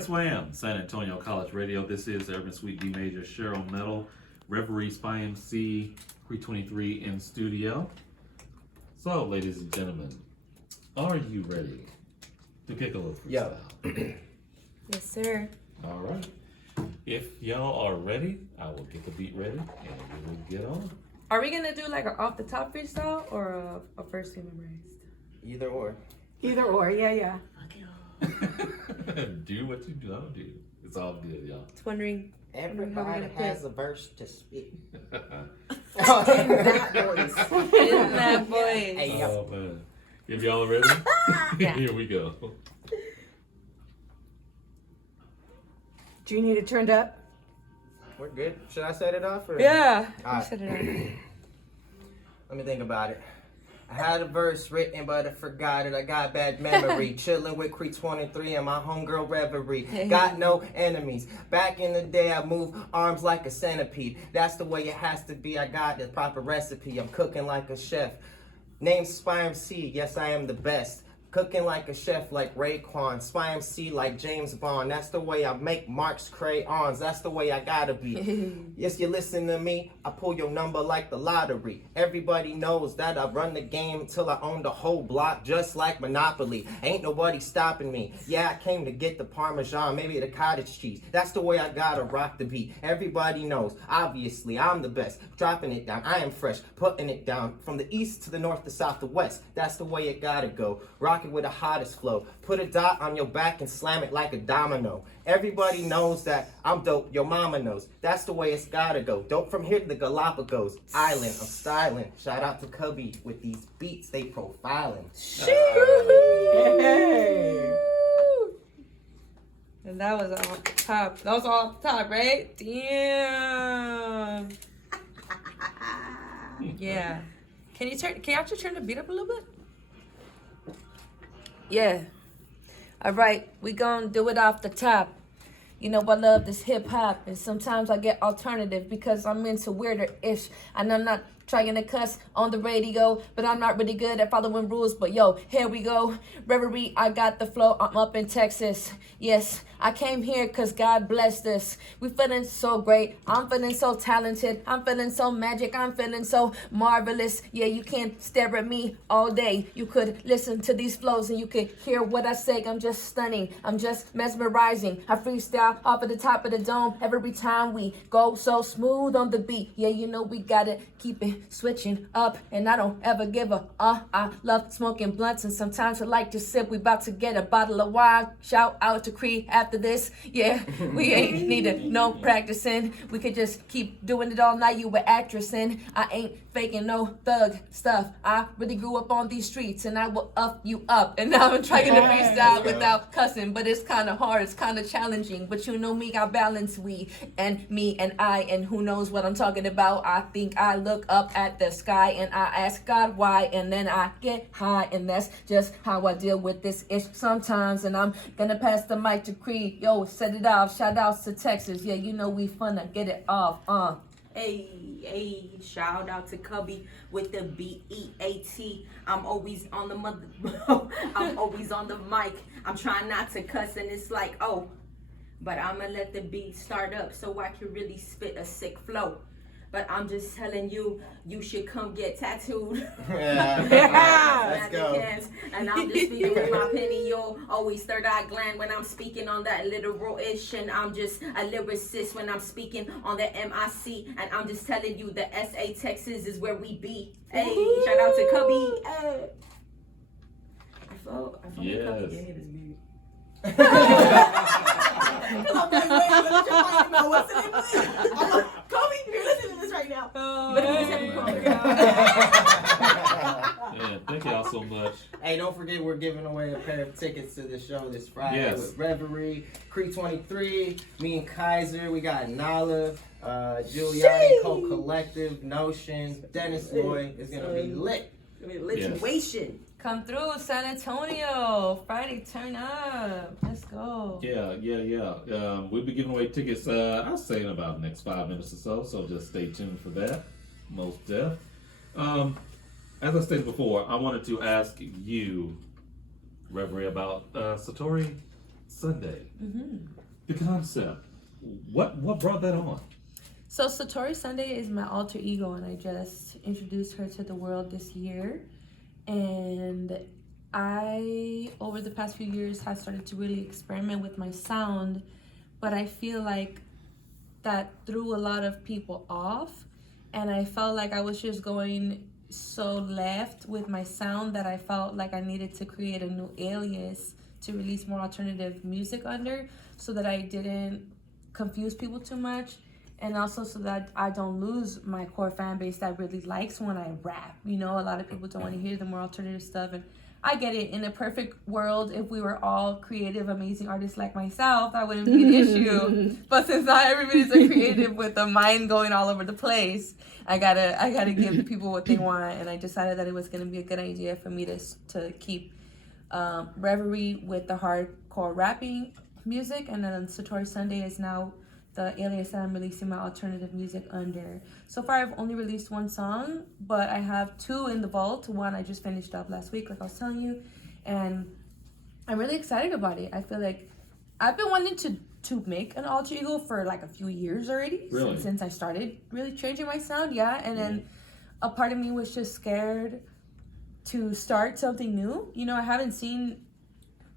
SYM, San Antonio College Radio. This is Urban Suite D Major, Cheryl Metal, Reverie, SpyMC, Kree23 in studio. So, ladies and gentlemen, are you ready to kick a little freestyle? Yes, sir. All right. If y'all are ready, I will get the beat ready and we will get on. Are we gonna do like an off the top freestyle or a first memorized? Either or. Either or, yeah. Do what you don't do. It's all good, y'all. Just wondering. Everybody has a verse to speak. In that voice. In that voice. Hey, Oh man. If y'all are ready, Yeah. here we go. Do you need it turned up? we're good. Should I set it off? Or? Yeah. All right. You said it Let me think about it. I had a verse written, but I forgot it. I got bad memory. Chilling with Kree23 and my homegirl Reverie. Got no enemies. Back in the day, I moved arms like a centipede. That's the way it has to be. I got the proper recipe. I'm cooking like a chef. Name's SpyMC. Yes, I am the best. Cooking like a chef like Raekwon. SpyMC like James Bond. That's the way I make marks, crayons. That's the way I gotta be. Yes, you listen to me. I pull your number like the lottery. Everybody knows that I run the game till I own the whole block, just like Monopoly. Ain't nobody stopping me. Yeah, I came to get the Parmesan, maybe the cottage cheese. That's the way I gotta rock the beat. Everybody knows. Obviously, I'm the best. Dropping it down. I am fresh. Putting it down. From the east to the north, the south, the west. That's the way it gotta go. Rocking with the hottest flow. Put a dot on your back and slam it like a domino. Everybody knows that I'm dope. Your mama knows. That's the way it's gotta go. Dope from here to the Galapagos Island. I'm styling. Shout out to Cubby with these beats they profiling. Hey. And that was off the top. That was off the top, right? Damn. Yeah. Can you actually turn the beat up a little bit? Yeah. All right, we gonna do it off the top. You know, I love this hip hop, and sometimes I get alternative because I'm into weirder ish, and I'm not trying to cuss on the radio, but I'm not really good at following rules. But yo, here we go. Reverie, I got the flow. I'm up in Texas. Yes, I came here because God blessed us. We feeling so great. I'm feeling so talented. I'm feeling so magic. I'm feeling so marvelous. Yeah, you can't stare at me all day. You could listen to these flows and you could hear what I say. I'm just stunning. I'm just mesmerizing. I freestyle off of the top of the dome every time we go so smooth on the beat. Yeah, you know we gotta keep it switching up, and I don't ever give a I love smoking blunts, and sometimes I like to sip. We about to get a bottle of wine. Shout out to Kree after this. Yeah, we ain't need no practicing. We could just keep doing it all night. You were actressing. I ain't faking no thug stuff. I really grew up on these streets, and I will up you up. And now I'm trying to freestyle without cussing, but it's kind of hard. It's kind of challenging. But you know me, I balance we and me and I, and who knows what I'm talking about. I think I look up at the sky and I ask God why, and then I get high, and that's just how I deal with this ish sometimes. And I'm gonna pass the mic to Kree. Yo, set it off. Shout outs to Texas. Yeah, you know we finna get it off. Hey, shout out to Cubby with the BEAT. I'm always on the I'm always on the mic. I'm trying not to cuss, and it's like, oh, but I'ma let the beat start up so I can really spit a sick flow. But I'm just telling you, you should come get tattooed. Let's go. And I'm just speaking with my penny, yo. Always third eye gland when I'm speaking on that literal ish. And I'm just a lyricist when I'm speaking on the MIC. And I'm just telling you, the SA Texas is where we be. Hey, shout out to Cubby. Hey. I felt Yes. Cubby gave me this beat. I'm like, wait, let your mic know what's in it, please. I'm like, Kobe, you're listening to this right now. Yeah, thank y'all so much. Hey, don't forget we're giving away a pair of tickets to the show this Friday Yes. with Reverie, Kree23, me and Kaiser. We got Nala, Giuliani, Co Collective, Notion, Dennis Lloyd. It's gonna be lit. Lituation. Come through, San Antonio. Friday, turn up. Let's go. Yeah. We'll be giving away tickets, I'll say in about the next 5 minutes or so just stay tuned for that. Most deaf. As I stated before, I wanted to ask you, Reverie, about Satori Sunday. Mm-hmm. The concept. What brought that on? So Satori Sunday is my alter ego, and I just introduced her to the world this year. And I, over the past few years, have started to really experiment with my sound, but I feel like that threw a lot of people off, and I felt like I was just going so left with my sound that I felt like I needed to create a new alias to release more alternative music under, so that I didn't confuse people too much, and also so that I don't lose my core fan base that really likes when I rap. You know, a lot of people don't want to hear the more alternative stuff, and I get it. In a perfect world, if we were all creative, amazing artists like myself, that wouldn't be an issue. But since not everybody's a creative with a mind going all over the place, I gotta give the people what they want, and I decided that it was gonna be a good idea for me to keep Reverie with the hardcore rapping music, and then Satori Sunday is now the alias that I'm releasing my alternative music under. So far, I've only released one song, but I have two in the vault. One I just finished up last week, like I was telling you, and I'm really excited about it. I feel like I've been wanting to make an alter ego for like a few years already. Really? Since I started really changing my sound, yeah. And then a part of me was just scared to start something new. You know, I haven't seen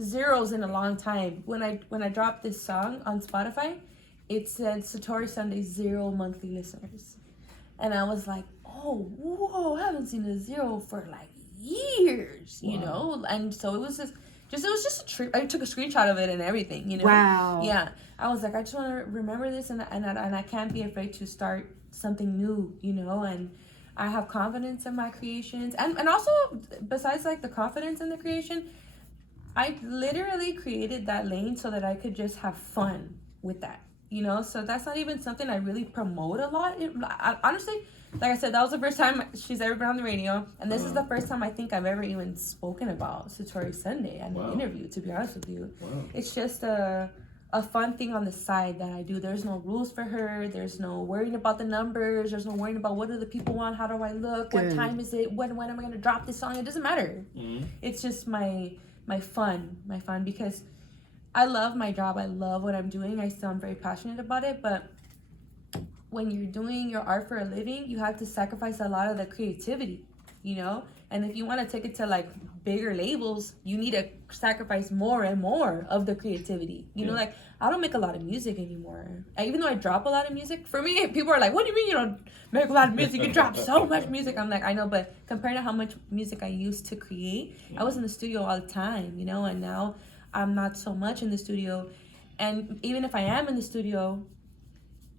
zeros in a long time. When I dropped this song on Spotify, it said Satori Sunday 0 monthly listeners, and I was like, oh, whoa, I haven't seen a zero for like years, you know. And so it was just a trip. I took a screenshot of it and everything, you know. Wow. Yeah, I was like, I just want to remember this, and I can't be afraid to start something new, you know. And I have confidence in my creations, and also besides like the confidence in the creation, I literally created that lane so that I could just have fun with that, you know. So that's not even something I really promote a lot. Honestly, like I said, that was the first time she's ever been on the radio, and this is the first time I think I've ever even spoken about Satori Sunday in an interview, to be honest with you. It's just a fun thing on the side that I do. There's no rules for her. There's no worrying about the numbers. There's no worrying about what do the people want, how do I look, what time is it, when am I going to drop this song. It doesn't matter. It's just my fun, because I love my job. I love what I'm doing. I still am very passionate about it, but when you're doing your art for a living, you have to sacrifice a lot of the creativity, you know? And if you want to take it to like bigger labels, you need to sacrifice more and more of the creativity. You know, like I don't make a lot of music anymore. Even though I drop a lot of music, for me, people are like, what do you mean you don't make a lot of music? You drop so much music. I'm like, I know, but compared to how much music I used to create, I was in the studio all the time, you know, and now I'm not so much in the studio. And even if I am in the studio,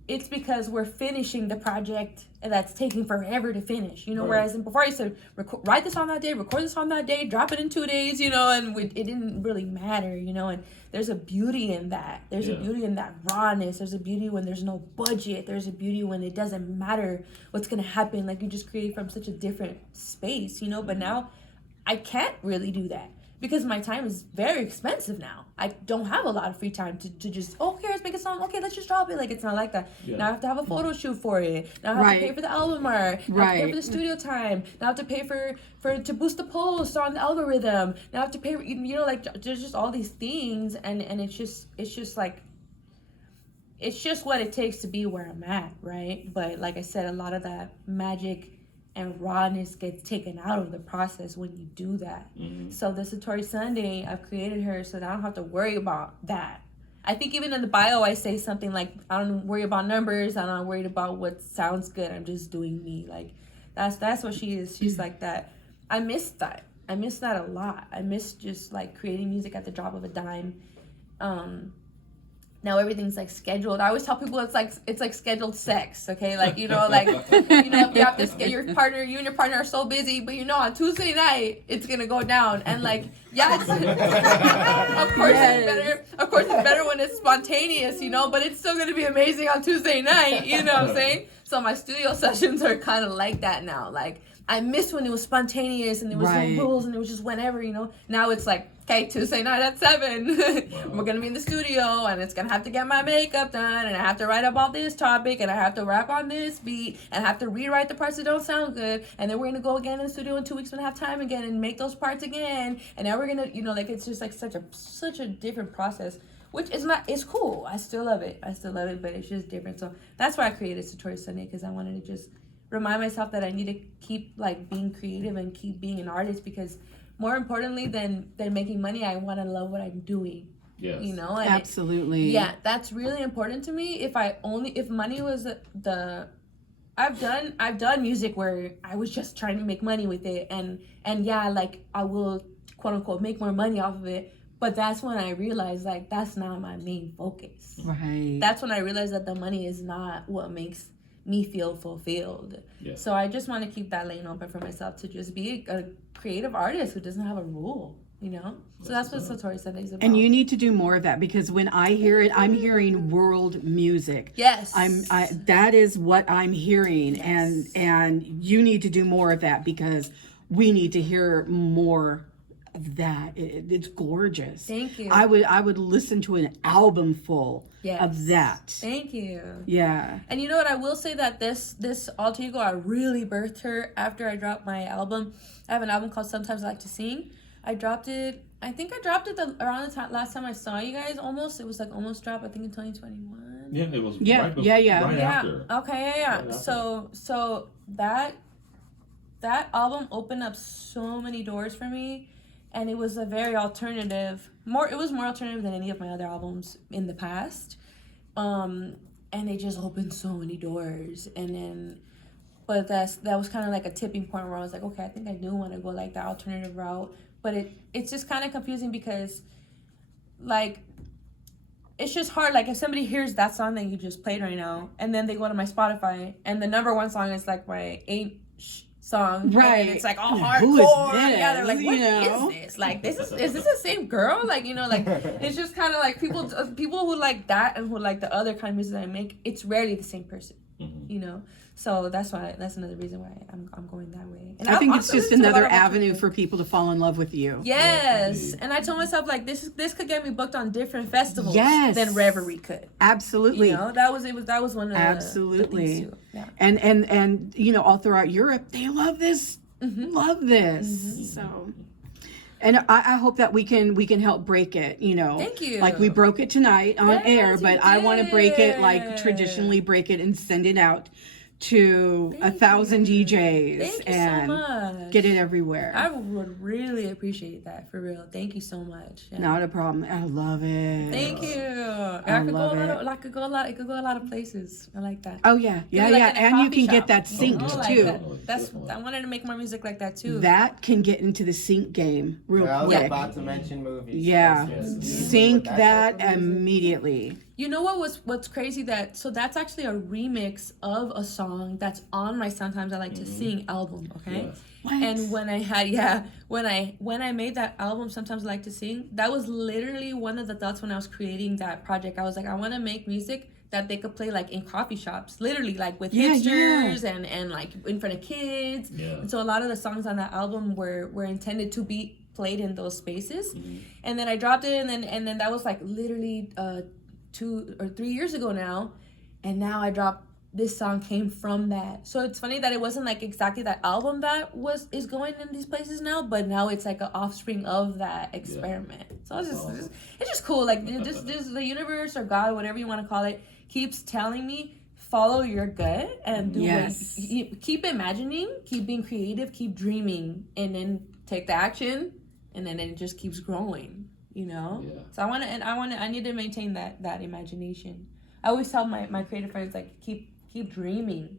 it's because we're finishing the project that's taking forever to finish, you know. Whereas before I used to write this on that day, record this on that day, drop it in 2 days, you know, and it didn't really matter, you know. And there's a beauty in that. There's a beauty in that rawness. There's a beauty when there's no budget. There's a beauty when it doesn't matter what's gonna happen. Like you just create from such a different space, you know. But now I can't really do that, because my time is very expensive now. I don't have a lot of free time to just, okay, let's make a song. Okay, let's just drop it. Like, it's not like that. Now I have to have a photo shoot for it. Now I have to pay for the album art. Now I have to pay for the studio time. Now I have to pay for to boost the post on the algorithm. Now I have to pay, you know, like, there's just all these things. And it's just like, it's just what it takes to be where I'm at, right? But like I said, a lot of that magic and rawness gets taken out of the process when you do that. So the Satori Sunday, I've created her so that I don't have to worry about that. I think even in the bio I say something like, I don't worry about numbers, I'm not worried about what sounds good, I'm just doing me. Like that's what she is. She's like that. I miss that a lot. I miss just like creating music at the drop of a dime. Now everything's like scheduled. I always tell people it's like scheduled sex, okay? Like, you know, like, you know, if you have to get you and your partner are so busy, but you know on Tuesday night it's gonna go down, and like, yeah, it's, of course it's better when it's spontaneous, you know, but it's still gonna be amazing on Tuesday night, you know what I'm saying? So my studio sessions are kind of like that now. Like, I miss when it was spontaneous and there was Right. no rules and it was just whenever, you know. Now it's like, okay, Tuesday night at 7. We're going to be in the studio and it's going to have to get my makeup done and I have to write about this topic and I have to rap on this beat and I have to rewrite the parts that don't sound good. And then we're going to go again in the studio in 2 weeks when I have time again and make those parts again. And now we're going to, you know, like, it's just like such a different process. Which is not, it's cool. I still love it, but it's just different. So that's why I created Satori Sunday, because I wanted to just remind myself that I need to keep like being creative and keep being an artist, because more importantly than making money, I want to love what I'm doing. Yes. You know? And Absolutely. yeah, that's really important to me. If money was I've done music where I was just trying to make money with it, and yeah, like I will quote unquote make more money off of it. But that's when I realized, like, that's not my main focus. Right. That's when I realized that the money is not what makes me feel fulfilled. Yeah. So I just want to keep that lane open for myself to just be a creative artist who doesn't have a rule, you know? So that's what Satori Sunday is about. And you need to do more of that, because when I hear it, I'm hearing world music. Yes. That is what I'm hearing. Yes. And you need to do more of that, because we need to hear more of that. It's gorgeous. Thank you. I would listen to an album full of that. Thank you. Yeah. And you know what? I will say that this alter ego, I really birthed her after I dropped my album. I have an album called Sometimes I Like to Sing. I dropped it around the time last time I saw you guys. It was like almost dropped, I think, in 2021. Yeah, it was Yeah, right, right Yeah. after. Okay, yeah. Right after. So that album opened up so many doors for me, and it was a very alternative. It was more alternative than any of my other albums in the past. And it just opened so many doors. And then, but that was kind of like a tipping point where I was like, okay, I think I do want to go like the alternative route. But it's just kind of confusing, because like, it's just hard. Like, if somebody hears that song that you just played right now, and then they go to my Spotify, and the number one song is like my song, Right. And it's like all Who is hardcore. this? Yeah, they're like, what You know? is this? Like, is this the same girl? Like, you know, like, it's just kind of like people who like that and who like the other kind of music that I make. It's rarely the same person, you know. So that's another reason why I'm going that way. And I think it's also just listened to a lot another of avenue alternative. for people to fall in love with you. Yes, and I told myself, like, this could get me booked on different festivals than Reverie could. Absolutely. You know, that was one of Absolutely. the things too. Yeah. And you know, all throughout Europe, they love this. Love this. So, and I hope that we can help break it, you know. Thank you. Like we broke it tonight on Yes, air, you but I want to break it like did. traditionally break it and send it out to 1,000 DJs Thank you and so much. get it everywhere. I would really appreciate that, for real. Thank you so much. Yeah. Not a problem. I love it. Thank you. It could go a lot of places. I like that. Oh yeah, yeah, Maybe, like, yeah, in a and you coffee can get shop, that you know, synced like too. that. I wanted to make more music like that too. That can get into the sync game real I was quick. about to mention movies. Yeah, Yes. sync With that type of music. immediately. You know what's crazy, that's actually a remix of a song that's on my Sometimes I Like to Sing album, okay? Yes. What? And when I made that album, Sometimes I Like to Sing, that was literally one of the thoughts when I was creating that project. I was like, I want to make music that they could play like in coffee shops, literally like with hipsters and like in front of kids. Yeah. And so a lot of the songs on that album were intended to be played in those spaces. And then I dropped it, and then that was like literally 2 or 3 years ago now, and now I dropped this song came from that. So it's funny that it wasn't like exactly that album that is going in these places now, but now it's like an offspring of that experiment. So it's just cool. Like this the universe or God, whatever you want to call it, keeps telling me, follow your gut and do Yes. keep imagining, keep being creative, keep dreaming, and then take the action, and then it just keeps growing. You know. Yeah. So I need to maintain that imagination. I always tell my creative friends, like, keep dreaming,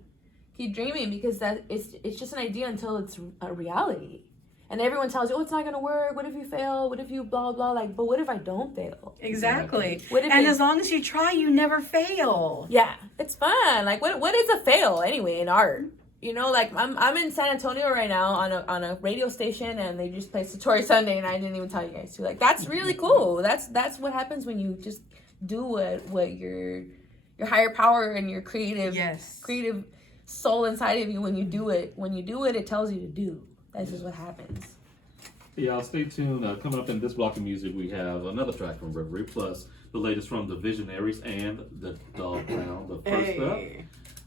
because that it's just an idea until it's a reality. And everyone tells you, oh, it's not gonna work. What if you fail? What if you blah blah? Like, but what if I don't fail? Exactly. What if And it- as long as you try, you never fail. Yeah, it's fun. Like, what is a fail anyway in art? You know, like I'm in San Antonio right now on a radio station, and they just play Satori Sunday, and I didn't even tell you guys too. Like, that's really cool. That's what happens when you just do what your higher power and your creative soul inside of you when you do it. When you do it, it tells you to do. That's just what happens. Yeah, stay tuned. Coming up in this block of music, we have another track from Reverie, plus the latest from the Visionaries and the Dog Pound. But first up,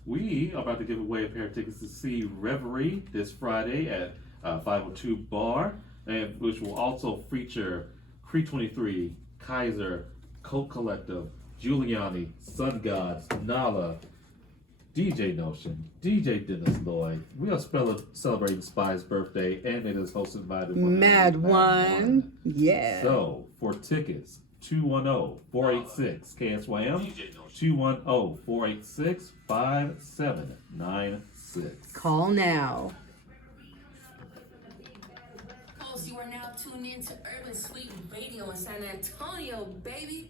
we are about to give away a pair of tickets to see Reverie this Friday at 502 Bar, and which will also feature Kree23, Kaiser, Cult Collective, Giuliani, Sun Gods, Nala, DJ Notion, DJ Dennis Lloyd. We are celebrating Spy's birthday, and it is hosted by the Mad One. Yeah. So, for tickets, 210-486-KSYM, 210-486-5796. Call now. You are now tuned in to Urban Sweet Radio in San Antonio, baby.